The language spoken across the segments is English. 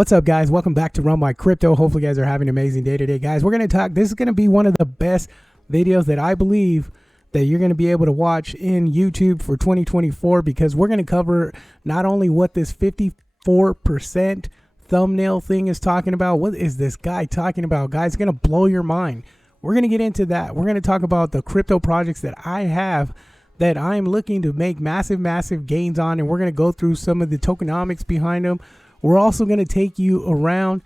What's up, guys? Welcome back to Run My Crypto. Hopefully you guys are having an amazing day today, guys. We're going to talk. This is going to be one of the best videos that I believe that you're going to be able to watch in YouTube for 2024, because we're going to cover not only what this 54% thumbnail thing is talking about. What is this guy talking about, guys? It's going to blow your mind. We're going to get into that. We're going to talk about the crypto projects that I have that I'm looking to make massive gains on, and we're going to go through some of the tokenomics behind them. We're also going to take you around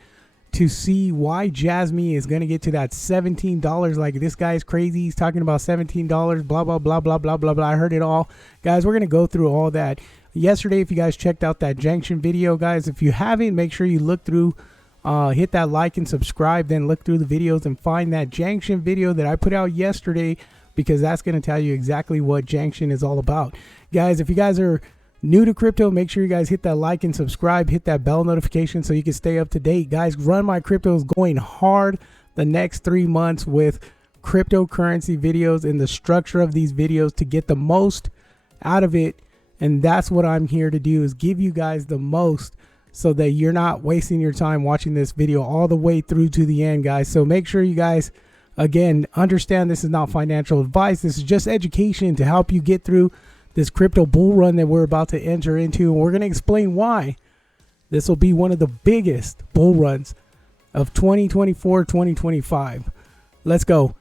to see why Jasmy is going to get to that $17. Like, this guy's crazy. He's talking about $17, blah, blah, blah, blah, blah, blah, blah. I heard it all. Guys, we're going to go through all that. Yesterday, if you guys checked out that Junction video, guys, if you haven't, make sure you look through, hit that like and subscribe, then look through the videos and find that Junction video that I put out yesterday, because that's going to tell you exactly what Junction is all about. Guys, if you guys are new to crypto, make sure you guys hit that like and subscribe, hit that bell notification so you can stay up to date. Guys, Run My Crypto is going hard the next 3 months with cryptocurrency videos and the structure of these videos to get the most out of it. And that's what I'm here to do, is give you guys the most so that you're not wasting your time watching this video all the way through to the end, guys. So make sure you guys, again, understand this is not financial advice. This is just education to help you get through this crypto bull run that we're about to enter into. And we're going to explain why this will be one of the biggest bull runs of 2024, 2025. Let's go.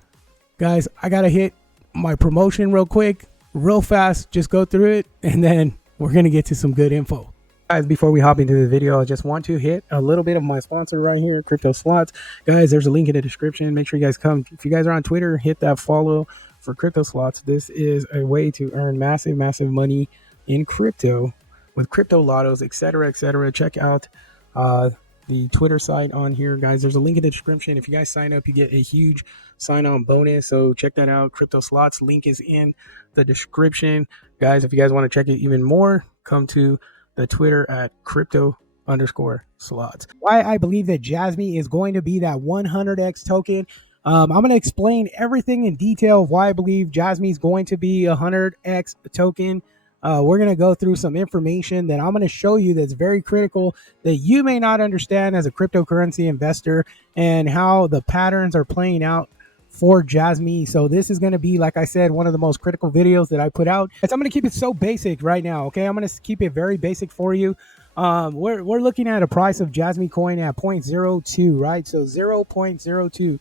Guys, I got to hit my promotion real quick, real fast. Just go through it, and then we're going to get to some good info. Guys, before we hop into the video, I just want to hit a little bit of my sponsor right here, Crypto Slots. Guys, there's a link in the description. Make sure you guys come. If you guys are on Twitter, hit that follow for Crypto Slots. This is a way to earn massive money in crypto with crypto lottos, etc., etc. Check out the Twitter site on here, guys. There's a link in the description. If you guys sign up, you get a huge sign-on bonus, so check that out. Crypto Slots link is in the description, guys. If you guys want to check it even more, come to the Twitter at crypto_slots. Why I believe that Jasmy is going to be that 100x token. I'm going to explain everything in detail of why I believe Jasmy is going to be a 100x token. We're going to go through some information that I'm going to show you that's very critical that you may not understand as a cryptocurrency investor, and how the patterns are playing out for Jasmy. So this is going to be, like I said, one of the most critical videos that I put out. I'm going to keep it so basic right now, okay? I'm going to keep it very basic for you. We're looking at a price of Jasmy coin at 0.02, right? So 0.02.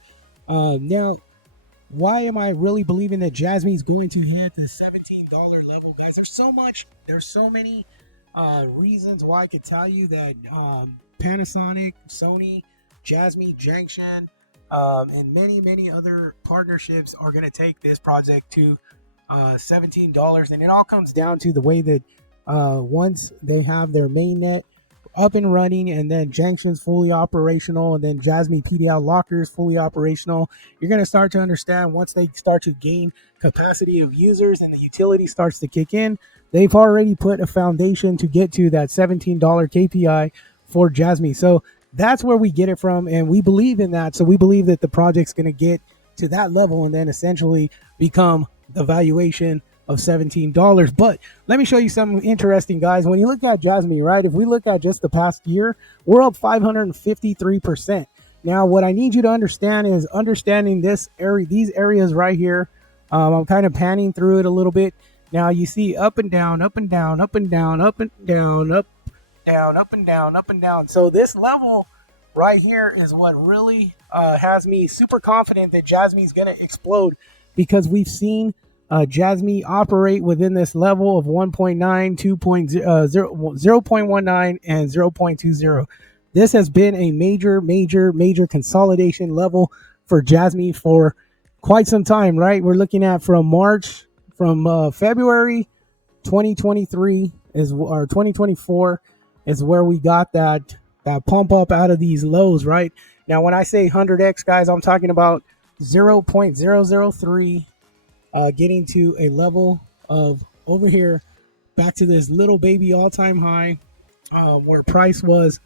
Now, why am I really believing that Jasmy is going to hit the $17 level, guys? There's so many reasons why I could tell you that Panasonic, Sony, Jasmy, Junction, and many other partnerships are going to take this project to $17. And it all comes down to the way that once they have their mainnet up and running, and then Junction's fully operational, and then Jasmy PDL lockers fully operational, you're going to start to understand, once they start to gain capacity of users and the utility starts to kick in, they've already put a foundation to get to that $17 KPI for Jasmy. So that's where we get it from, and we believe in that. So we believe that the project's going to get to that level and then essentially become the valuation of $17. But let me show you something interesting, guys. When you look at Jasmy, right, if we look at just the past year, we're up 553%. Now, what I need you to understand is understanding this area, these areas right here. I'm kind of panning through it a little bit. Now you see up and down, up and down, up and down, up and down, up, down, up and down, up and down. So this level right here is what really has me super confident that Jasmy is going to explode, because we've seen Jasmy operate within this level of 1.9, 0.19, and 0.20. This has been a major consolidation level for Jasmy for quite some time, right? We're looking at from February 2023 or 2024 is where we got that pump up out of these lows, right? Now, when I say 100x, guys, I'm talking about 0.003. Getting to a level of over here back to this little baby all-time high, where price was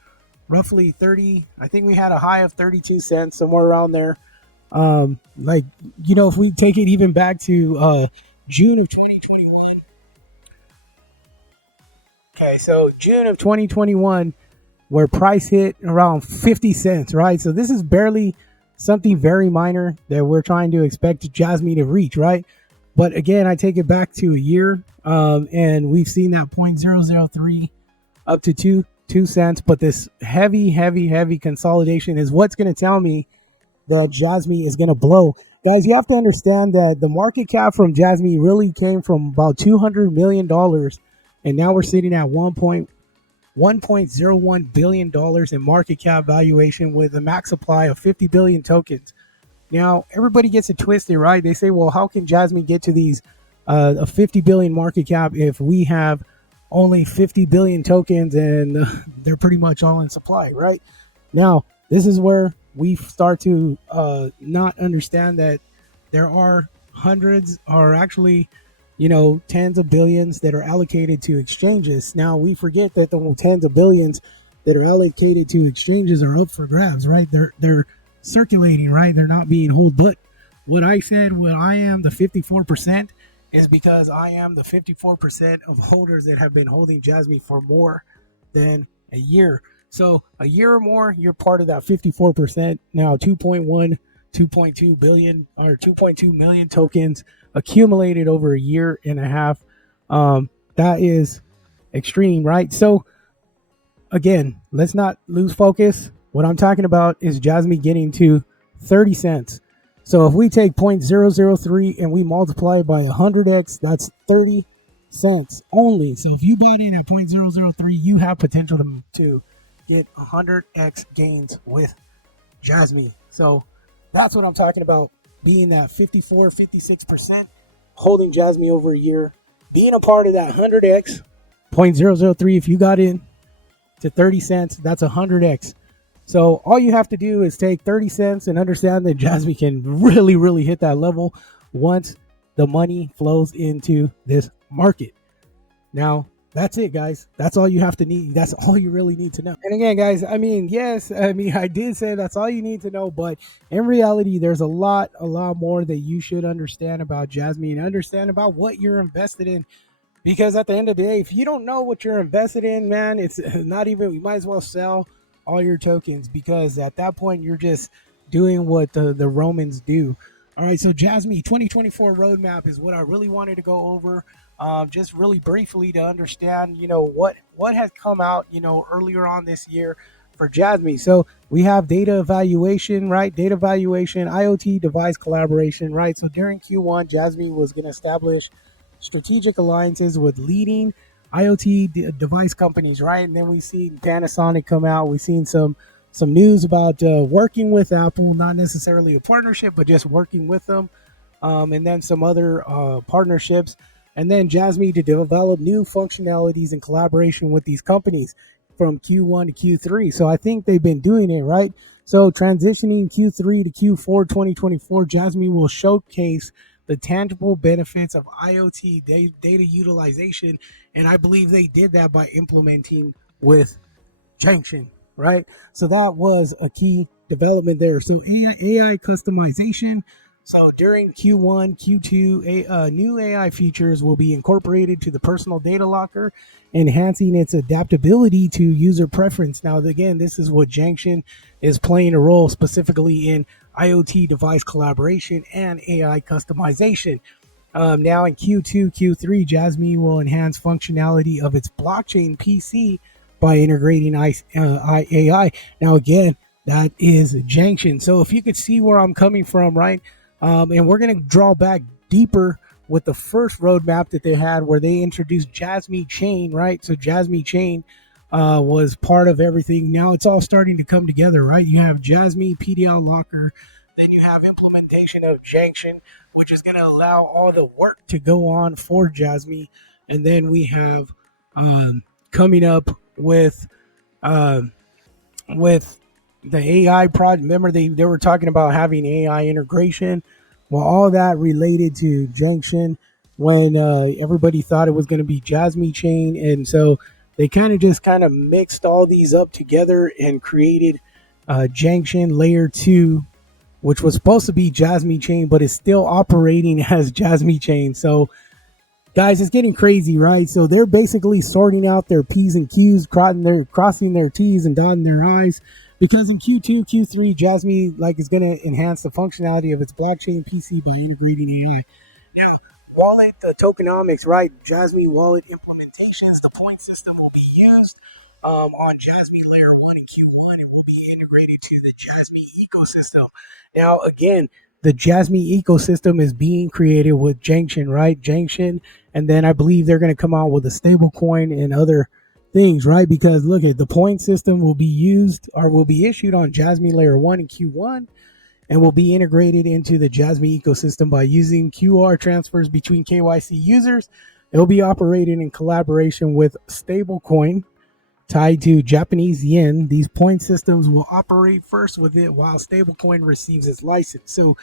roughly 30. I think we had a high of 32 cents, somewhere around there. Like, you know, if we take it even back to June of 2021. Okay, so June of 2021, where price hit around 50 cents, right? So this is barely something very minor that we're trying to expect Jasmy to reach, right? But again, I take it back to a year, and we've seen that 0.003 up to 2 cents. But this heavy consolidation is what's going to tell me that Jasmy is going to blow. Guys, you have to understand that the market cap from Jasmy really came from about $200 million, and now we're sitting at $1.01 billion in market cap valuation with a max supply of 50 billion tokens. Now, everybody gets it twisted, right? They say, well, how can Jasmy get to these a 50 billion market cap if we have only 50 billion tokens and they're pretty much all in supply, right? Now, this is where we start to not understand that there are hundreds, or actually, tens of billions that are allocated to exchanges. Now, we forget that the tens of billions that are allocated to exchanges are up for grabs, right? They're circulating, right? They're not being held. But what I said, when I am the 54%, is because I am the 54% of holders that have been holding Jasmy for more than a year. So a year or more, you're part of that 54%. Now 2.2 billion or 2.2 million tokens accumulated over a year and a half. That is extreme, right? So again, let's not lose focus. What I'm talking about is Jasmy getting to 30 cents. So if we take 0.003 and we multiply it by 100x, that's 30 cents only. So if you bought in at 0.003, you have potential to get 100x gains with Jasmy. So that's what I'm talking about, being that 56% holding Jasmy over a year, being a part of that 100x. 0.003, if you got in to 30 cents, that's 100x. So all you have to do is take 30 cents and understand that Jasmy can really hit that level once the money flows into this market. Now, that's it, guys. That's all you have to need. That's all you really need to know. And again, guys, I did say that's all you need to know, but in reality, there's a lot more that you should understand about Jasmy and understand about what you're invested in. Because at the end of the day, if you don't know what you're invested in, man, it's not even, you might as well sell all your tokens, because at that point you're just doing what the Romans do. All right, so Jasmy 2024 roadmap is what I really wanted to go over, just really briefly to understand, what has come out, earlier on this year for Jasmy. So we have data evaluation, right? Data evaluation, IoT device collaboration, right? So during Q1, Jasmy was going to establish strategic alliances with leading IoT device companies, right? And then we see Panasonic come out. We've seen some news about working with Apple, not necessarily a partnership, but just working with them. And then some other partnerships. And then Jasmy to develop new functionalities in collaboration with these companies from Q1 to Q3. So I think they've been doing it, right? So transitioning Q3 to Q4 2024, Jasmy will showcase the tangible benefits of IoT data utilization. And I believe they did that by implementing with Junction, right? So that was a key development there. So AI customization. So during Q1, Q2, new AI features will be incorporated to the personal data locker, enhancing its adaptability to user preference. Now, again, this is what Junction is playing a role specifically in IoT device collaboration and AI customization. Now in Q2, Q3, Jasmy will enhance functionality of its blockchain PC by integrating AI. Now, again, that is Junction. So if you could see where I'm coming from, right? And we're going to draw back deeper with the first roadmap that they had, where they introduced Jasmy Chain, right? So Jasmy Chain was part of everything. Now it's all starting to come together, right? You have Jasmy PDL Locker, then you have implementation of Junction, which is going to allow all the work to go on for Jasmy. And then we have coming up with the AI project. Remember, they were talking about having AI integration. Well, all that related to Junction when everybody thought it was going to be Jasmy Chain. And so they kind of mixed all these up together and created Junction Layer 2, which was supposed to be Jasmy Chain, but it's still operating as Jasmy Chain. So Guys, it's getting crazy, right? So they're basically sorting out their P's and Q's, crossing their T's and dotting their I's, because in Q2, Q3, Jasmy is going to enhance the functionality of its blockchain PC by integrating AI. Now, wallet tokenomics, right? Jasmy wallet implementations, the point system will be used on Jasmy Layer 1 and Q1. It will be integrated to the Jasmy ecosystem. Now, again, the Jasmy ecosystem is being created with Junction, right? Junction, and then I believe they're going to come out with a stable coin and other things, right? Because look at the point system will be used or will be issued on Jasmy Layer 1 and Q1 and will be integrated into the Jasmy ecosystem by using QR transfers between KYC users. It will be operated in collaboration with stablecoin tied to Japanese yen. These point systems will operate first with it while stablecoin receives its license. So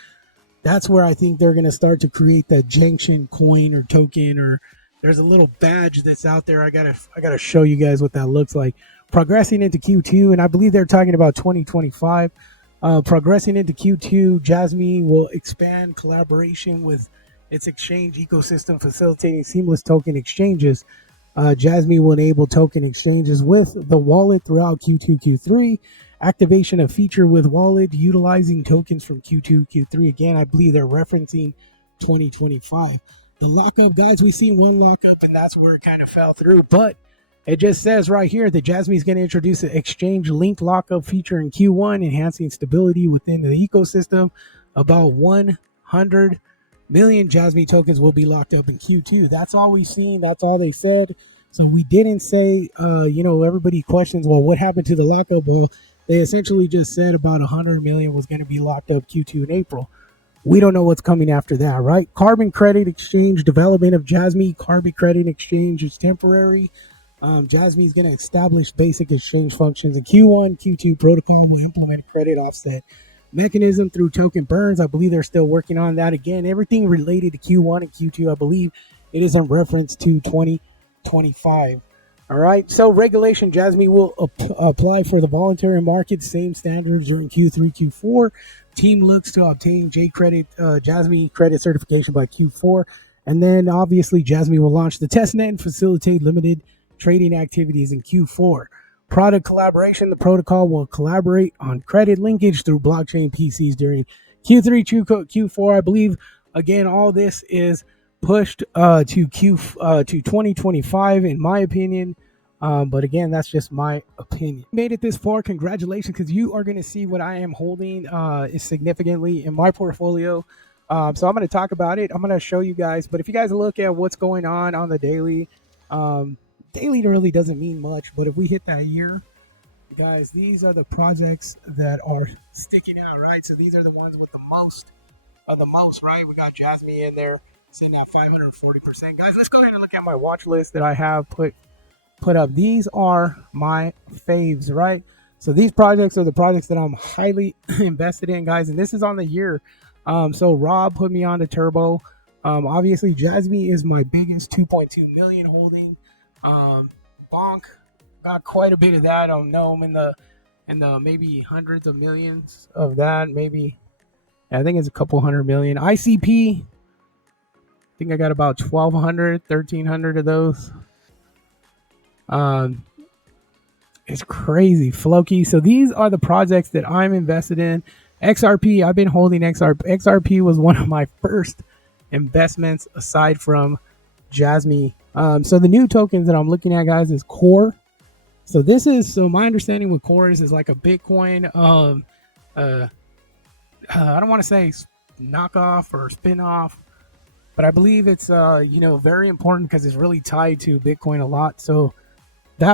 that's where I think they're going to start to create that Junction coin or token, or there's a little badge that's out there. I gotta show you guys what that looks like. Progressing into Q2, and I believe they're talking about 2025. Progressing into Q2, Jasmy will expand collaboration with its exchange ecosystem, facilitating seamless token exchanges. Jasmy will enable token exchanges with the wallet throughout Q2, Q3. Activation of feature with wallet utilizing tokens from Q2, Q3. Again, I believe they're referencing 2025. The lockup, guys, we've seen one lockup, and that's where it kind of fell through. But it just says right here that Jasmy is going to introduce an exchange link lockup feature in Q1, enhancing stability within the ecosystem. About 100 million Jasmy tokens will be locked up in Q2. That's all we've seen. That's all they said. So we didn't say, everybody questions, well, what happened to the lockup? Well, they essentially just said about 100 million was going to be locked up Q2 in April. We don't know what's coming after that, right? Carbon credit exchange, development of Jasmy carbon credit exchange is temporary. Jasmy is going to establish basic exchange functions in Q1. Q2 protocol will implement a credit offset mechanism through token burns. I believe they're still working on that. Again, everything related to Q1 and Q2, I believe it is in reference to 2025. All right, so regulation, Jasmy will apply for the voluntary market, same standards during Q3, Q4. Team looks to obtain Jasmy credit certification by Q4. And then obviously Jasmy will launch the testnet and facilitate limited trading activities in Q4. Product collaboration, the protocol will collaborate on credit linkage through blockchain PCs during Q3, Q4. I believe, again, all this is pushed to 2025 in my opinion, but again, that's just my opinion. Made it this far, congratulations, because you are going to see what I am holding is significantly in my portfolio. So I'm going to talk about it. I'm going to show you guys, but if you guys look at what's going on the daily, daily really doesn't mean much, but if we hit that year, guys, these are the projects that are sticking out, right? So these are the ones with the most, right? We got Jasmy in there, sitting at 540%. Guys, let's go ahead and look at my watch list that I have put up. These are my faves, right? So these projects are the projects that I'm highly invested in, guys, and this is on the year. So Rob put me on to Turbo. Obviously Jasmy is my biggest 2.2 million holding. Bonk got quite a bit of that. I don't know, I'm in the maybe hundreds of millions of that, maybe. I think it's a couple 100 million. ICP, I think I got about 1,200, 1,300 of those. It's crazy. Floki. So these are the projects that I'm invested in. XRP, I've been holding XRP. XRP was one of my first investments aside from Jasmy. So the new tokens that I'm looking at, guys, is Core. So my understanding with Core is like a Bitcoin. I don't want to say knockoff or spin-off, but I believe it's very important because it's really tied to Bitcoin a lot. So I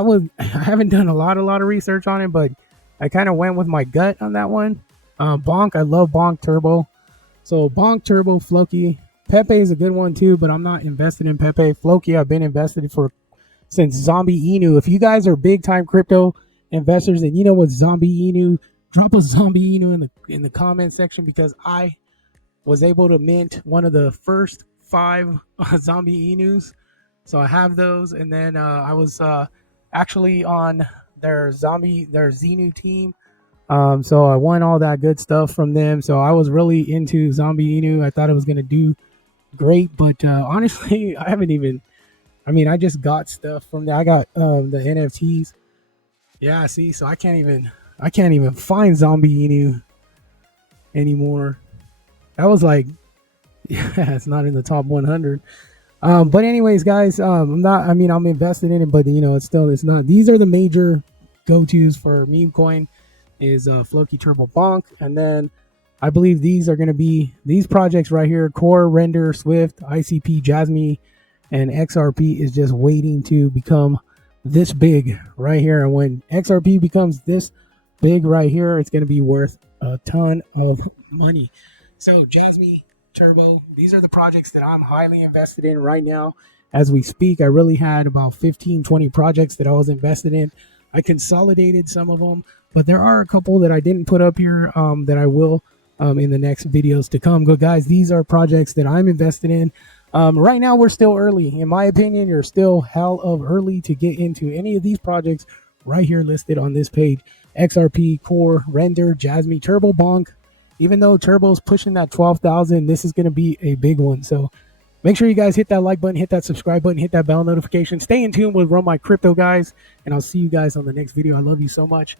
haven't done a lot of research on it, but I kind of went with my gut on that one. Bonk, I love Bonk Turbo. So Bonk Turbo, Floki. Pepe is a good one too, but I'm not invested in Pepe. Floki, I've been invested since Zombie Inu. If you guys are big time crypto investors and you know what Zombie Inu, drop a Zombie Inu in the comment section, because I was able to mint one of the first 5 Zombie Inus. So I have those, and then I was actually on their Xenu team. So I won all that good stuff from them. So I was really into Zombie Inu. I thought it was going to do great. But honestly, I haven't even. I mean, I just got stuff from there. I got the NFTs. Yeah, see, so I can't even find Zombie Inu anymore. That was like, yeah, it's not in the top 100. But anyways, guys, I'm not. I mean, I'm invested in it, but it's not. These are the major go-tos for meme coin. Is Floki Turbo Bonk, and then I believe these are going to be these projects right here: Core, Render, Swift, ICP, Jasmy, and XRP is just waiting to become this big right here. And when XRP becomes this big right here, it's going to be worth a ton of money. So Jasmy, Turbo, these are the projects that I'm highly invested in right now as we speak. I really had about 15, 20 projects that I was invested in. I consolidated some of them, but there are a couple that I didn't put up here that I will in the next videos to come. Good guys, these are projects that I'm invested in. Right now, we're still early. In my opinion, you're still hell of early to get into any of these projects right here listed on this page. XRP, Core, Render, Jasmy, Turbo Bonk. Even though Turbo's pushing that 12,000, this is going to be a big one. So make sure you guys hit that like button, hit that subscribe button, hit that bell notification. Stay in tune with Run My Crypto, guys, and I'll see you guys on the next video. I love you so much.